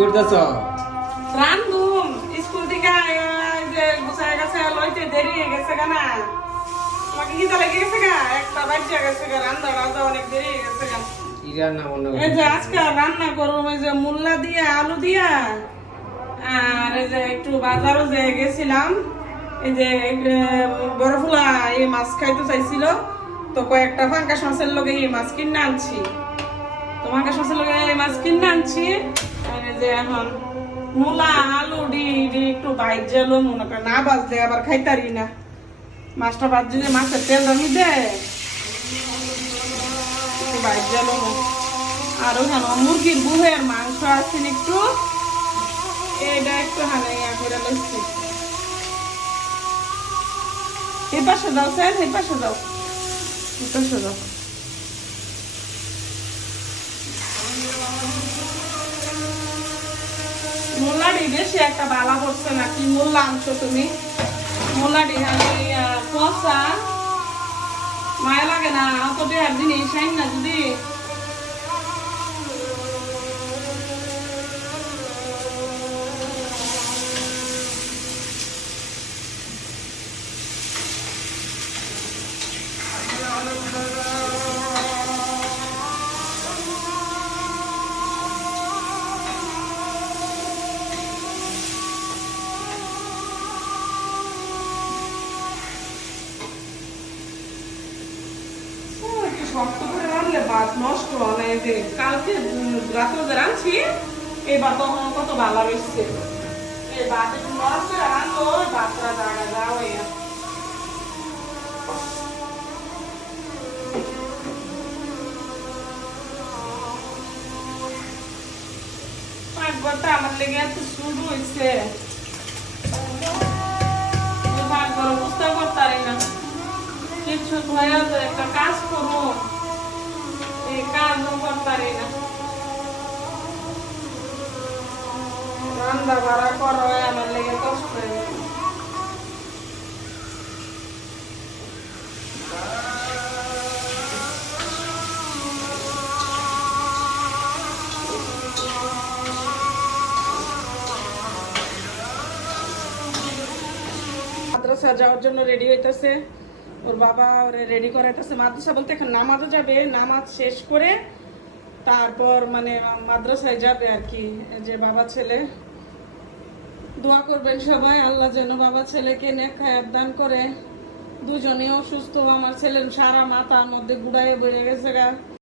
করতেছ? রান্ধুম স্কুল থেকে যে গুছায় গেছে লইতে দেরি হয়ে গেছে না আমাকে কি লেগে গেছে গা একটা বাচ্চা গেছে গা রান্না রাজা অনেক দেরি হয়ে গেছে গা কি রান্না মনে এই যে আজকে রান্না করবো এই যে মূল্লা দিয়া আলু দিয়া আর এই যে একটু বাজারও যে গেছিলাম এই যে বরফুলা এই মাছ খাইতে চাইছিল তো কয়েকটা ফাঙ্কাস মাছের লগে এই মাছ কিনে আনছি তো ফাঙ্কাস মাছের লগে এই মাছ কিনে আনছি আর এই যে এখন মূলা আলু ডি একটু বাইর জালো মনে করে না বাজলে আবার খাইতারি না মাছটা বাজছে যে মাছের তেল রাখি দে একটু বাইর জালো আর ওখানে মুরগির বুহের মাংস আছে একটু এটা একটু হানে ইয়া করে লইছি এই পাশে দাও স্যার এই পাশে দাও এই পাশে দাও মোল্লাডি বেশি একটা বালা করছে না কি মোল্লা আনছো তুমি মোল্লাডি হানি পচা মায়া লাগে না অত দেড় জিনিস আইন না যদি শক্ত করে রাখলে ভাত নষ্ট হয় না যে কালকে রাত্রে যে রাঁধছি এই ভাত কত ভালো হয়েছে এই ভাত একটু নরম করে রাখলো ভাতটা জায়গা যাও পাকঘরটা আমার লেগে এত শুরু হয়েছে পাকঘর বুঝতে পারতারি না কিছু হয়ে একটা কাজ করবো এই কাজও করতারি না রান্না বাড়া করা হয় আমার লেগে কষ্ট হয়ে গেছে মাদ্রাসা যাওয়ার জন্য রেডি হইতেছে ওর বাবা ওরে রেডি করাইতেছে মাদ্রাসা বলতে এখন নামাজে যাবে নামাজ শেষ করে তারপর মানে মাদ্রাসায় যাবে আর কি যে বাবা ছেলে দোয়া করবেন সবাই আল্লাহ যেন বাবা ছেলেকে নেক হায়াত দান করে দুজনেই অসুস্থ আমার ছেলের সারা মাথার মধ্যে গুড়াইয়ে বয়ে গেছে গা